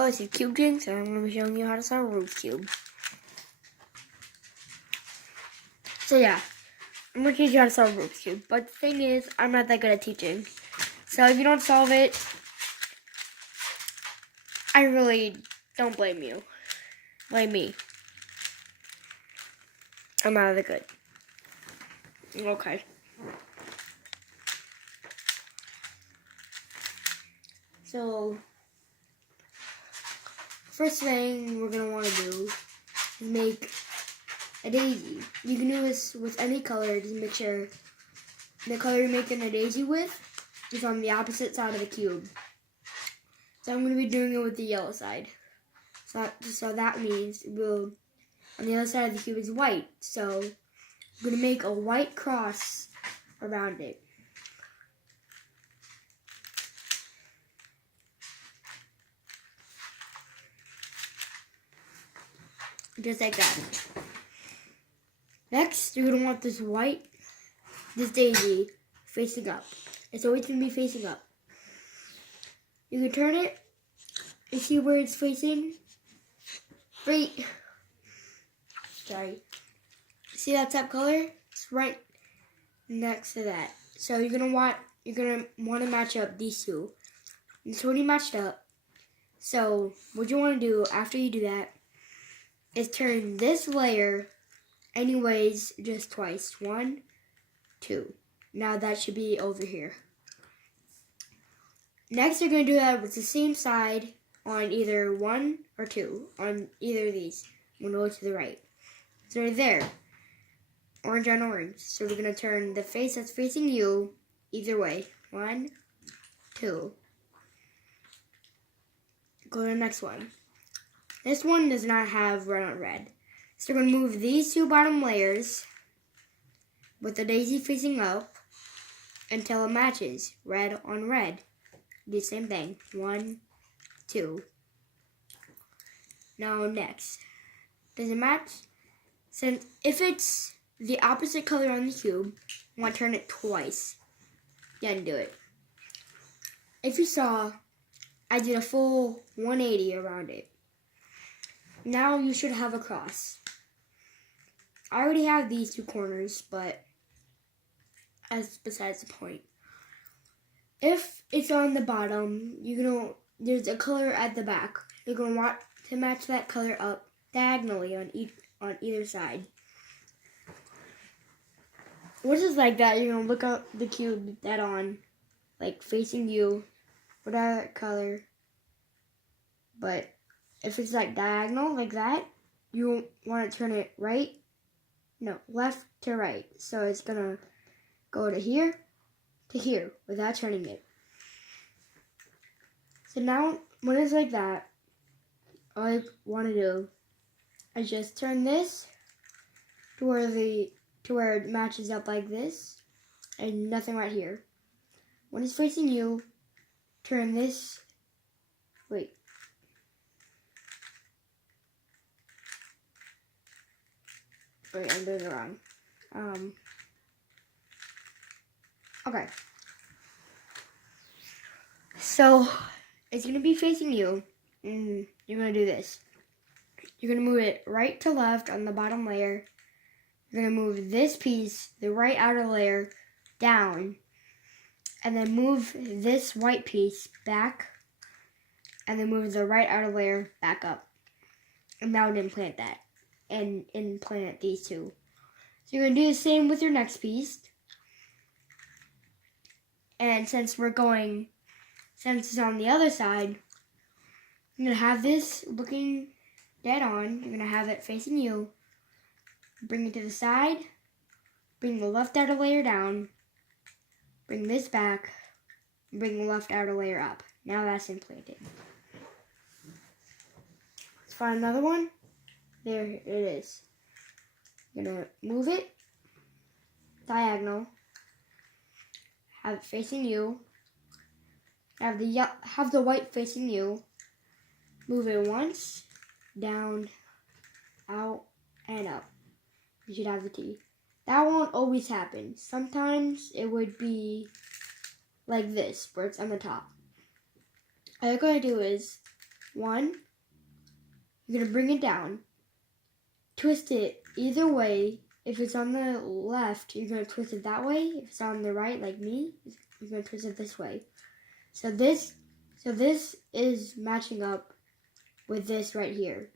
Oh, this is Cube Jinx, and I'm going to be showing you how to solve a Rubik's Cube. So yeah, I'm going to teach you how to solve a Rubik's Cube, but the thing is, I'm not that good at teaching. So if you don't solve it, I really don't blame you. Blame me. I'm not that good. Okay. So, first thing we're going to want to do is make a daisy. You can do this with any color, just make sure the color you're making a daisy with is on the opposite side of the cube. So I'm going to be doing it with the yellow side. So that means on the other side of the cube is white. So I'm going to make a white cross around it. Just like that. Next, you're going to want this daisy facing up. It's always going to be facing up. You can turn it and see where it's facing. Right. Sorry. See that top color? It's right next to that. So you're gonna want to match up these two. It's already matched up. So what you want to do after you do that is turn this layer anyways just twice. 1, 2. Now that should be over here. Next you're gonna do that with the same side on either 1 or 2 on either of these. I'm gonna go to the right. So right there. Orange on orange. So we're going to turn the face that's facing you either way. 1, 2. Go to the next one. This one does not have red on red. So we're going to move these two bottom layers with the daisy facing up until it matches red on red. Do the same thing. 1, 2. Now next. Does it match? Since if it's the opposite color on the cube, I want to turn it twice. Then do it. If you saw, I did a full 180 around it. Now you should have a cross. I already have these two corners, but that's besides the point. If it's on the bottom, there's a color at the back. You're gonna want to match that color up diagonally on either side. Once it's like that, you're going to look up the cube dead on, like facing you, whatever that color. But if it's like diagonal, like that, you want to turn it left to right. So it's going to go to here without turning it. So now, when it's like that, all I want to do is just turn this to where it matches up like this, and nothing right here. When it's facing you, turn this, I'm doing it wrong. Okay. So, it's going to be facing you, and you're going to do this. You're going to move it right to left on the bottom layer. You're going to move this piece, the right outer layer, down, and then move this white piece back, and then move the right outer layer back up. And now implant that, and implant these two. So you're going to do the same with your next piece. And since it's on the other side, you're going to have this looking dead on. You're going to have it facing you. Bring it to the side, bring the left outer layer down, bring this back, and bring the left outer layer up. Now that's implanted. Let's find another one. There it is. You're going to move it diagonal, have it facing you, have the white facing you, move it once, down, out, and up. You should have the T. That won't always happen. Sometimes it would be like this, where it's on the top. All you're going to do is One, you're going to bring it down. Twist it either way. If it's on the left, you're going to twist it that way. If it's on the right, like me, you're going to twist it this way. So this is matching up with this right here.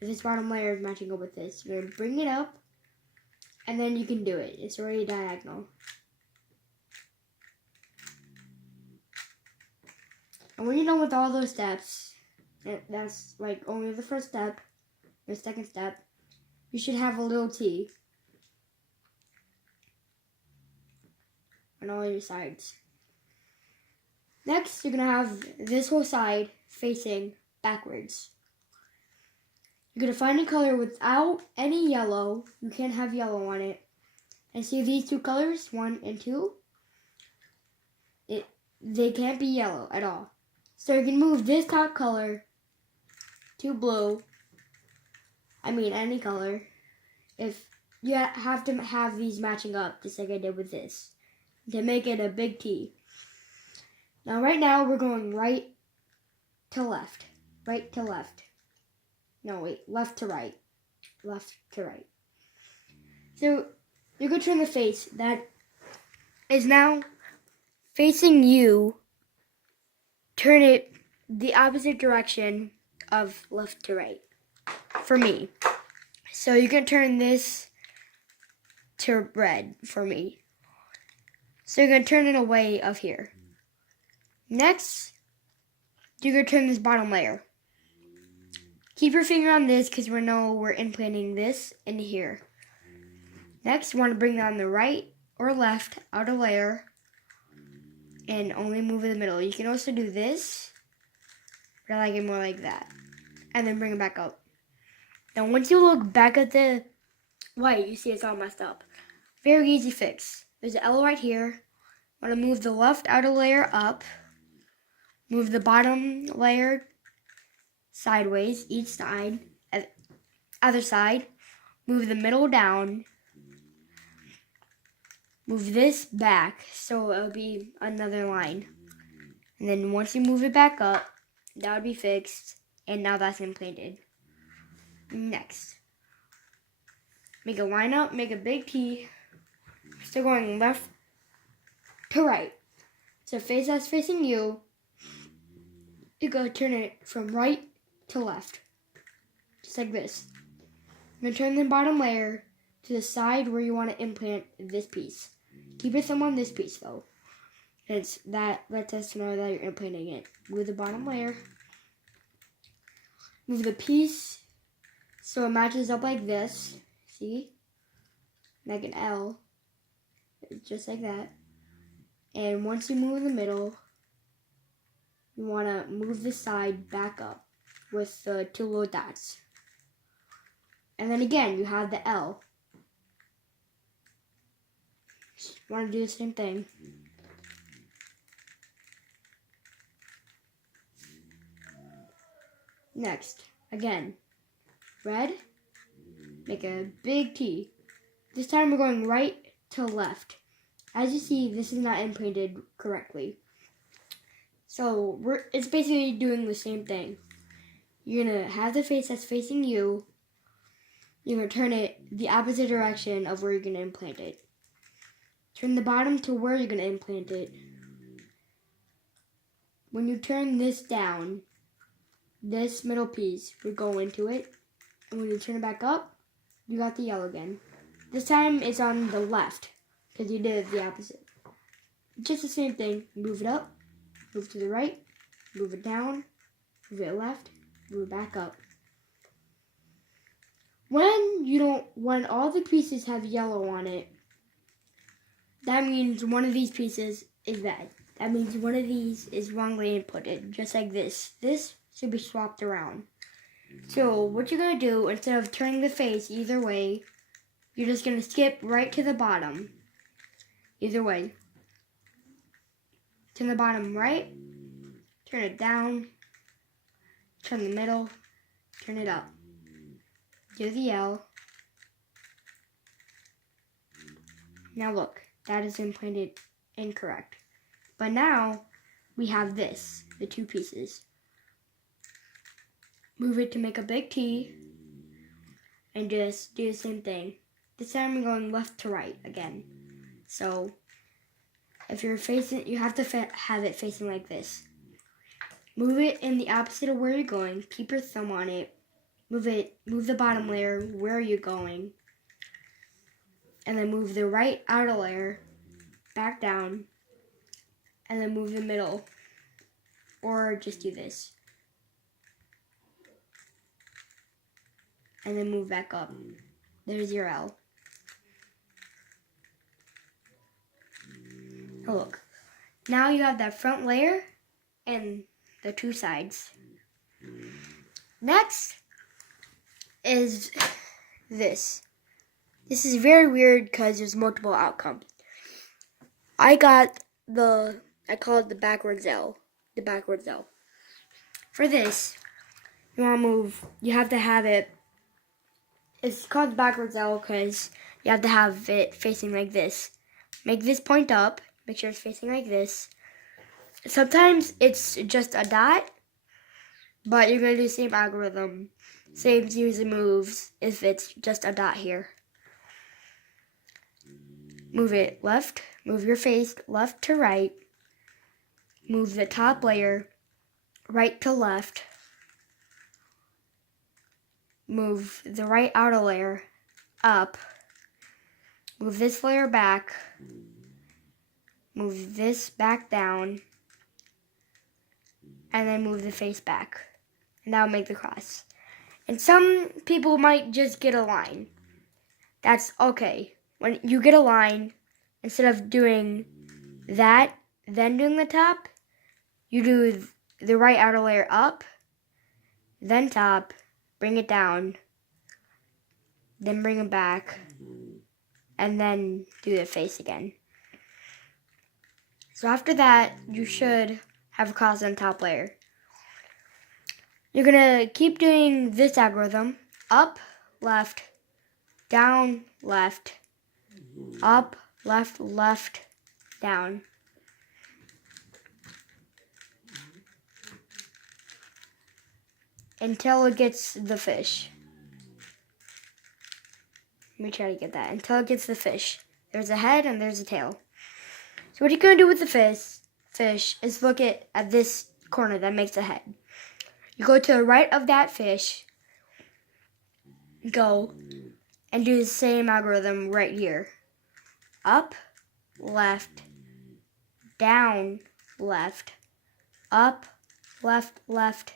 This bottom layer is matching up with this. You're going to bring it up, and then you can do it. It's already diagonal. And when you're done with all those steps, that's like only the first step, the second step, you should have a little T on all your sides. Next, you're going to have this whole side facing backwards. You're going to find a color without any yellow. You can't have yellow on it. And see these two colors, 1 and 2? They can't be yellow at all. So you can move this top color to blue. I mean any color. If you have to have these matching up, just like I did with this, to make it a big T. Now right now we're going right to left. Right to left. No, wait, left to right. Left to right. So you're going to turn the face that is now facing you. Turn it the opposite direction of left to right for me. So you can turn this to red for me. So you're going to turn it away of here. Next, you're going to turn this bottom layer. Keep your finger on this because we know we're implanting this into here. Next, you want to bring it on the right or left outer layer and only move in the middle. You can also do this, but I like it more like that. And then bring it back up. Now, once you look back at the white, you see it's all messed up. Very easy fix. There's an L right here. Want to move the left outer layer up. Move the bottom layer sideways, each side, other side. Move the middle down. Move this back so it'll be another line. And then once you move it back up, that would be fixed. And now that's implanted. Next, make a line up, make a big T. Still going left to right. So face that's facing you, you're going to turn it from right to left. Just like this. You're going to turn the bottom layer to the side where you want to implant this piece. Keep your thumb on this piece though. That lets us know that you're implanting it. Move the bottom layer. Move the piece so it matches up like this. See? Like an L. Just like that. And once you move in the middle, you want to move the side back up with the two little dots. And then again, you have the L. You want to do the same thing. Next, again, red, make a big T. This time we're going right to left. As you see, this is not imprinted correctly. So it's basically doing the same thing. You're going to have the face that's facing you. You're going to turn it the opposite direction of where you're going to implant it. Turn the bottom to where you're going to implant it. When you turn this down, this middle piece would go into it. And when you turn it back up, you got the yellow again. This time it's on the left because you did the opposite. Just the same thing. Move it up, move to the right, move it down, move it left, move it back up. When all the pieces have yellow on it, that means one of these pieces is bad. That means one of these is wrongly inputted, just like this. This should be swapped around. So what you're going to do, instead of turning the face either way, you're just going to skip right to the bottom. Either way. Turn the bottom right, turn it down, turn the middle, turn it up. Do the L. Now look, that is implanted incorrect. But now we have this, the two pieces. move it to make a big T, and just do the same thing. This time I'm going left to right again. So if you're facing, you have to have it facing like this. Move it in the opposite of where you're going. Keep your thumb on it. Move the bottom layer where you're going. And then move the right outer layer back down. And then move the middle. Or just do this. And then move back up. There's your L. Oh, look. Now you have that front layer and the two sides. Next is this. This is very weird because there's multiple outcomes. I call it the backwards L. The backwards L. For this, you have to have it, it's called backwards L because you have to have it facing like this. Make this point up, make sure it's facing like this. Sometimes it's just a dot, but you're going to do the same algorithm, same series of moves if it's just a dot here. Move it left, move your face left to right, move the top layer right to left, move the right outer layer up, move this layer back, move this back down, and then move the face back. And that'll make the cross. And some people might just get a line. That's okay. When you get a line, instead of doing that, then doing the top, you do the right outer layer up, then top, bring it down, then bring it back, and then do the face again. So after that, you should have a cross on top layer. You're going to keep doing this algorithm. Up, left, down, left, up, left, left, down. Until it gets the fish. Let me try to get that. Until it gets the fish. There's a head and there's a tail. So what you're going to do with the fish is look at this corner that makes a head. You go to the right of that fish, go, and do the same algorithm right here. Up, left, down, left, up, left, left,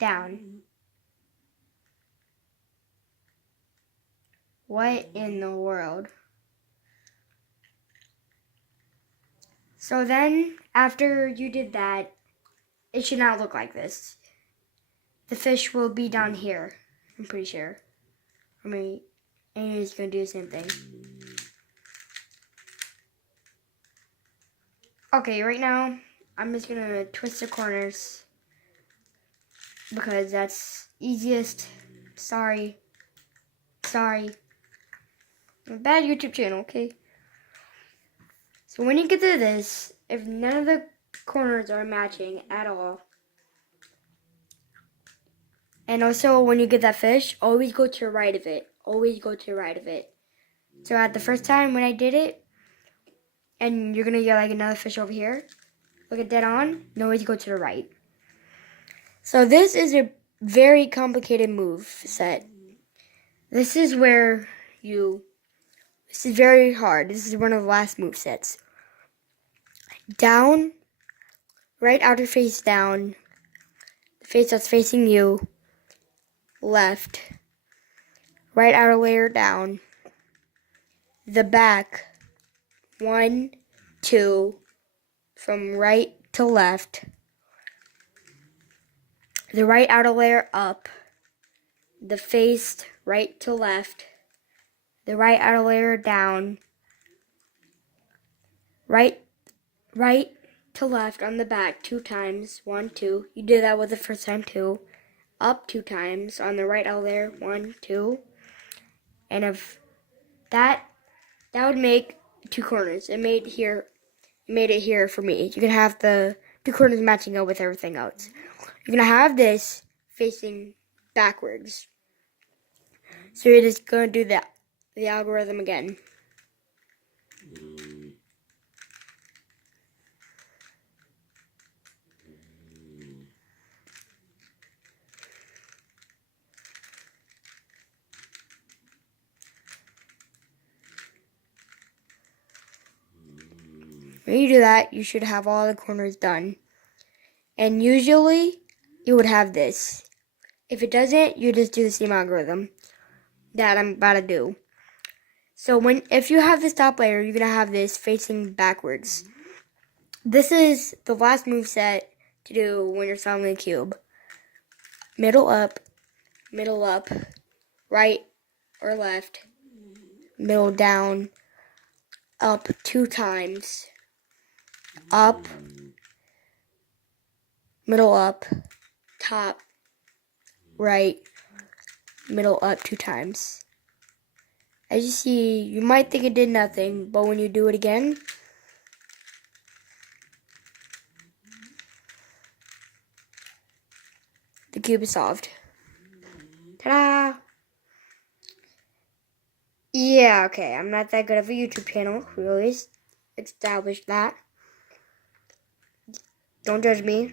down. What in the world? So then, after you did that, it should not look like this. The fish will be down here, I'm pretty sure. I mean, and he's going to do the same thing. Okay, right now, I'm just going to twist the corners because that's easiest. Sorry. A bad YouTube channel, okay? So when you get to this, if none of the corners are matching at all, and also when you get that fish, always go to the right of it. Always go to the right of it. So at the first time when I did it, and you're going to get like another fish over here, look at dead on, and always go to the right. So this is a very complicated move set. This is this is very hard. This is one of the last move sets. Down, right outer face down, the face that's facing you, left, right outer layer down, the back, 1, 2, from right to left, the right outer layer up, the face right to left, the right outer layer down, right to left on the back 2 times, 1, 2. You did that with the first time too. Up 2 times on the right outer layer, 1, 2. And if that would make 2 corners. It made it here for me. You can have the 2 corners matching up with everything else. You're gonna have this facing backwards. So you're just going to do the algorithm again. When you do that, you should have all the corners done. And usually, you would have this. If it doesn't, you just do the same algorithm that I'm about to do. So if you have this top layer, you're going to have this facing backwards. This is the last moveset to do when you're solving a cube. Middle up, right or left, middle down, up 2 times, up, middle up, top, right, middle up 2 times. As you see, you might think it did nothing, but when you do it again, the cube is solved. Ta-da! Yeah, okay, I'm not that good of a YouTube channel. We always established that. Don't judge me.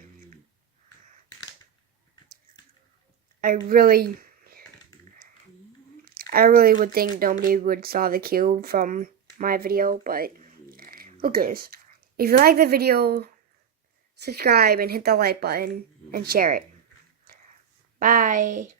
I really would think nobody would saw the cube from my video, but who cares? If you like the video, subscribe and hit the like button and share it. Bye.